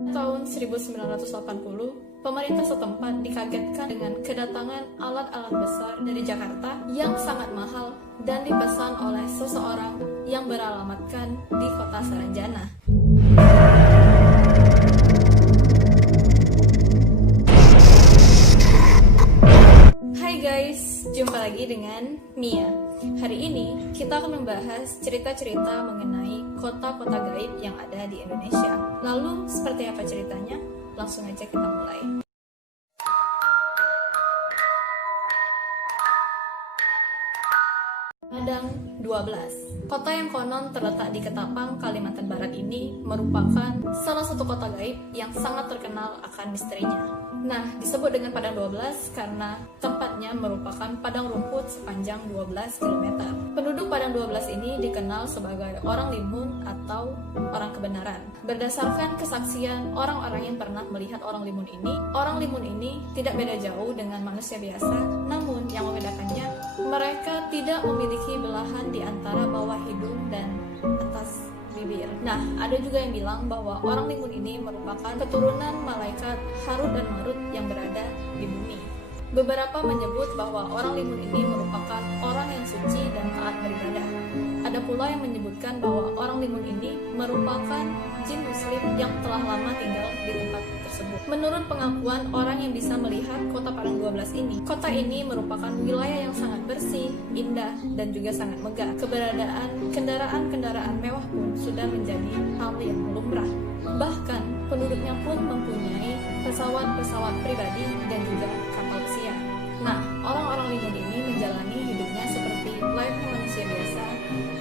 Tahun 1980, pemerintah setempat dikagetkan dengan kedatangan alat-alat besar dari Jakarta yang sangat mahal dan dipesan oleh seseorang yang beralamatkan di kota Saranjana. Hai guys, jumpa lagi dengan Mia. Hari ini kita akan membahas cerita-cerita mengenai kota-kota gaib yang ada di Indonesia. Lalu seperti apa ceritanya? Langsung aja kita mulai. Padang 12. Kota yang konon terletak di Ketapang, Kalimantan Barat ini merupakan salah satu kota gaib yang sangat terkenal akan misterinya. Nah, disebut dengan Padang 12 karena tempatnya merupakan padang rumput sepanjang 12 km. Penduduk Padang 12 ini dikenal sebagai orang limun atau orang kebenaran. Berdasarkan kesaksian orang-orang yang pernah melihat orang limun ini tidak beda jauh dengan manusia biasa, namun yang membedakannya, mereka tidak memiliki belahan di antara bawah hidung dan atas bibir. Nah, ada juga yang bilang bahwa orang limun ini merupakan keturunan malaikat Harut dan Marut yang berada di bumi. Beberapa menyebut bahwa orang limun ini merupakan orang yang suci dan taat beribadah. Ada pula yang menyebutkan bahwa orang limun ini merupakan jin muslim yang telah lama tinggal di tempat tersebut. Menurut pengakuan orang yang bisa melihat kota Padang 12 ini, kota ini merupakan wilayah yang sangat bersih, indah, dan juga sangat megah. Keberadaan kendaraan-kendaraan mewah pun sudah menjadi hal yang lumrah. Bahkan penduduknya pun mempunyai pesawat-pesawat pribadi dan juga kapal pesiar. Nah, orang-orang limun ini menjalani hidupnya seperti layaknya manusia biasa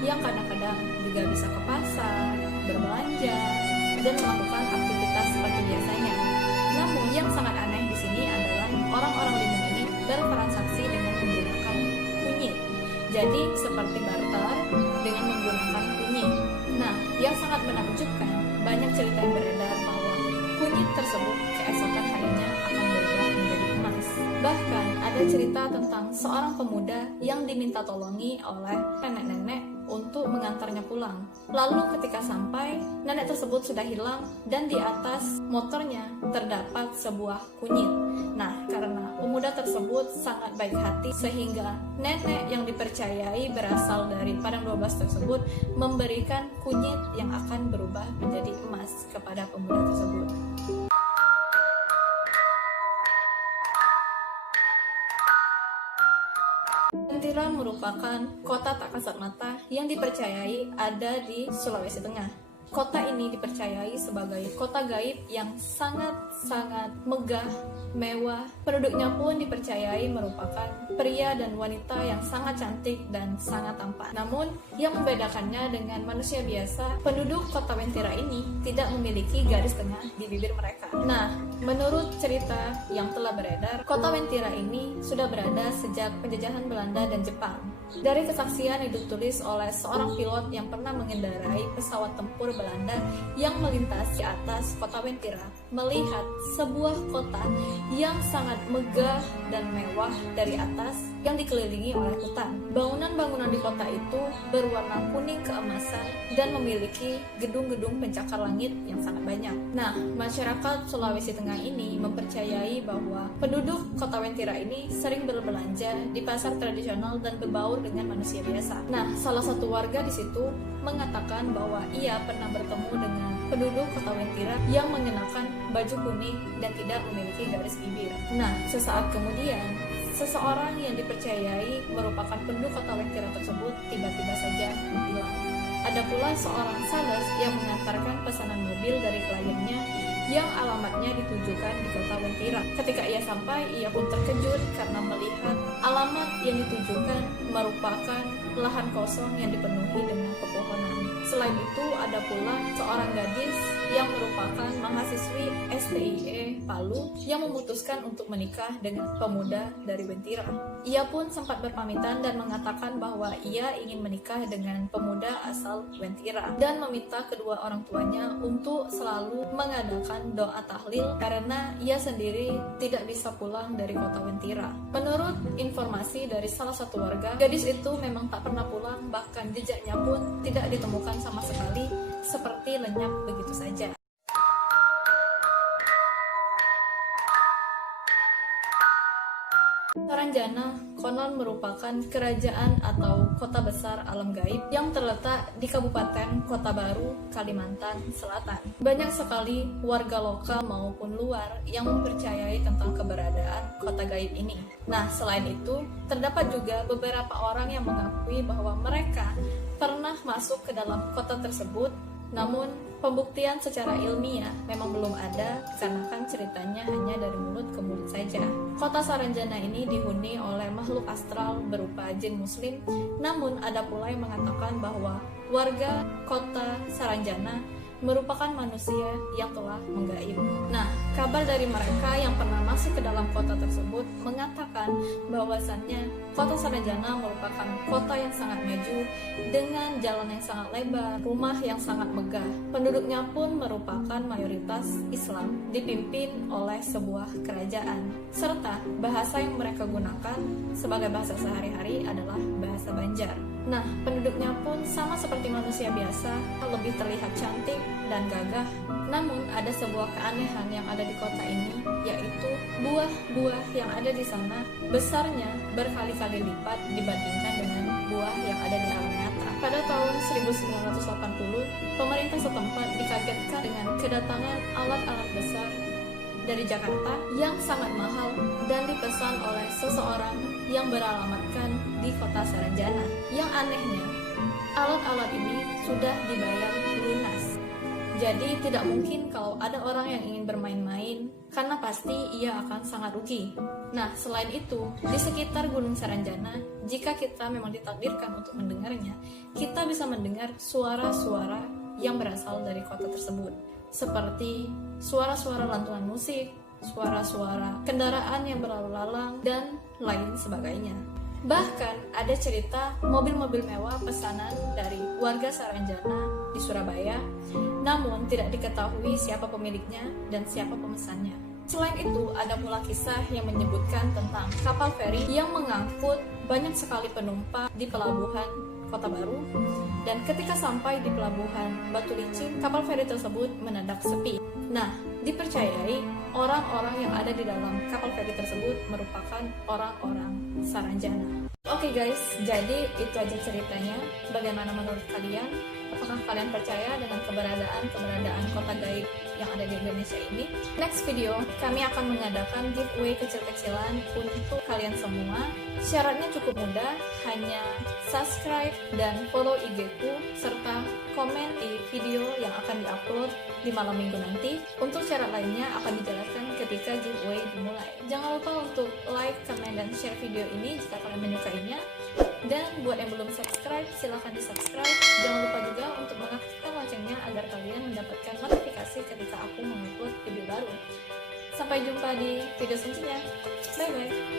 yang kadang-kadang juga bisa ke pasar, berbelanja, dan melakukan aktivitas seperti biasanya. Namun yang sangat aneh di sini adalah orang-orang limun ini bertransaksi dengan menggunakan kunyit. Jadi seperti barter dengan menggunakan kunyit. Nah, yang sangat menakjubkan, banyak cerita yang beredar bahwa kunyit tersebut keesokan harinya akan berubah menjadi emas. Bahkan ada cerita tentang seorang pemuda yang diminta tolongi oleh nenek-nenek untuk mengantarnya pulang. Lalu ketika sampai, nenek tersebut sudah hilang dan di atas motornya terdapat sebuah kunyit. Nah, karena pemuda tersebut sangat baik hati sehingga nenek yang dipercayai berasal dari Padang 12 tersebut memberikan kunyit yang akan berubah menjadi emas kepada pemuda tersebut. Wentira merupakan kota tak kasat mata yang dipercayai ada di Sulawesi Tengah. Kota ini dipercayai sebagai kota gaib yang sangat-sangat megah, mewah. Penduduknya pun dipercayai merupakan pria dan wanita yang sangat cantik dan sangat tampan. Namun, yang membedakannya dengan manusia biasa, penduduk kota Wentira ini tidak memiliki garis tengah di bibir mereka. Nah, menurut cerita yang telah beredar, kota Wentira ini sudah berada sejak penjajahan Belanda dan Jepang. Dari kesaksian yang ditulis oleh seorang pilot yang pernah mengendarai pesawat tempur Belanda yang melintas di atas kota Wentira, melihat sebuah kota yang sangat megah dan mewah dari atas yang dikelilingi oleh hutan. Bangunan-bangunan di kota itu berwarna kuning keemasan dan memiliki gedung-gedung pencakar langit yang sangat banyak. Nah, masyarakat Sulawesi Tengah ini mempercayai bahwa penduduk kota Wentira ini sering berbelanja di pasar tradisional dan berbaur dengan manusia biasa. Nah, salah satu warga di situ mengatakan bahwa ia pernah bertemu dengan penduduk kota Wentira yang mengenakan baju kuning dan tidak memiliki garis bibir. Nah, sesaat kemudian, seseorang yang dipercayai merupakan penduduk kota Wentira tersebut tiba-tiba saja menghilang. Ada pula seorang sales yang mengantarkan pesanan mobil dari kliennya yang alamatnya ditujukan di kota Wentira. Ketika ia sampai, ia pun terkejut karena melihat alamat yang ditujukan merupakan lahan kosong yang dipenuhi dengan pepohonan. Selain itu, ada pula seorang gadis yang merupakan mahasiswi STIE Palu yang memutuskan untuk menikah dengan pemuda dari Wentira. Ia pun sempat berpamitan dan mengatakan bahwa ia ingin menikah dengan pemuda asal Wentira dan meminta kedua orang tuanya untuk selalu mengadakan doa tahlil karena ia sendiri tidak bisa pulang dari kota Wentira. Menurut informasi dari salah satu warga, gadis itu memang tak pernah pulang, bahkan jejaknya pun tidak ditemukan sama sekali, seperti lenyap begitu saja. Saranjana konon merupakan kerajaan atau kota besar alam gaib yang terletak di Kabupaten Kota Baru, Kalimantan Selatan. Banyak sekali warga lokal maupun luar yang mempercayai tentang keberadaan kota gaib ini. Nah, selain itu, terdapat juga beberapa orang yang mengakui bahwa mereka pernah masuk ke dalam kota tersebut. Namun, pembuktian secara ilmiah memang belum ada karena kan ceritanya hanya dari mulut ke mulut saja. Kota Saranjana ini dihuni oleh makhluk astral berupa jin muslim, namun ada pula yang mengatakan bahwa warga kota Saranjana merupakan manusia yang telah menggaib. Nah, kabar dari mereka yang pernah masuk ke dalam kota tersebut mengatakan bahwasannya kota Saranjana merupakan kota yang sangat maju dengan jalan yang sangat lebar, rumah yang sangat megah. Penduduknya pun merupakan mayoritas Islam, dipimpin oleh sebuah kerajaan. Serta bahasa yang mereka gunakan sebagai bahasa sehari-hari adalah bahasa Banjar. Nah, penduduknya pun sama seperti manusia biasa, lebih terlihat cantik dan gagah. Namun, ada sebuah keanehan yang ada di kota ini, yaitu buah-buah yang ada di sana besarnya berkali-kali lipat dibandingkan dengan buah yang ada di alam nyata. Pada tahun 1980, pemerintah setempat dikagetkan dengan kedatangan alat-alat besar dari Jakarta yang sangat mahal dan dipesan oleh seseorang yang beralamatkan di kota Saranjana. Yang anehnya, alat-alat ini sudah dibayar lunas. Jadi tidak mungkin kalau ada orang yang ingin bermain-main, karena pasti ia akan sangat rugi. Nah, selain itu, di sekitar Gunung Saranjana, jika kita memang ditakdirkan untuk mendengarnya, kita bisa mendengar suara-suara yang berasal dari kota tersebut, seperti suara-suara lantunan musik, suara-suara kendaraan yang berlalu lalang, dan lain sebagainya. Bahkan ada cerita mobil-mobil mewah pesanan dari warga Saranjana di Surabaya, namun tidak diketahui siapa pemiliknya dan siapa pemesannya. Selain itu, ada pula kisah yang menyebutkan tentang kapal feri yang mengangkut banyak sekali penumpang di pelabuhan Kota Baru, dan ketika sampai di pelabuhan Batu Licin, kapal feri tersebut mendadak sepi. Nah, dipercayai orang-orang yang ada di dalam kapal feri tersebut merupakan orang-orang Saranjana. Oke guys, jadi itu aja ceritanya. Bagaimana menurut kalian? Apakah kalian percaya dengan keberadaan kota gaib yang ada di Indonesia ini? Next video, kami akan mengadakan giveaway kecil-kecilan untuk kalian semua. Syaratnya cukup mudah, hanya subscribe dan follow IG-ku, serta komen di video yang akan diupload di malam minggu nanti. Untuk syarat lainnya akan dijelaskan ketika giveaway dimulai. Jangan lupa untuk like, comment, dan share video ini jika kalian menyukainya. Dan buat yang belum subscribe, silahkan di subscribe. Jangan lupa juga untuk mengaktifkan loncengnya agar kalian mendapatkan notifikasi ketika aku mengupload video baru. Sampai jumpa di video selanjutnya. Bye bye.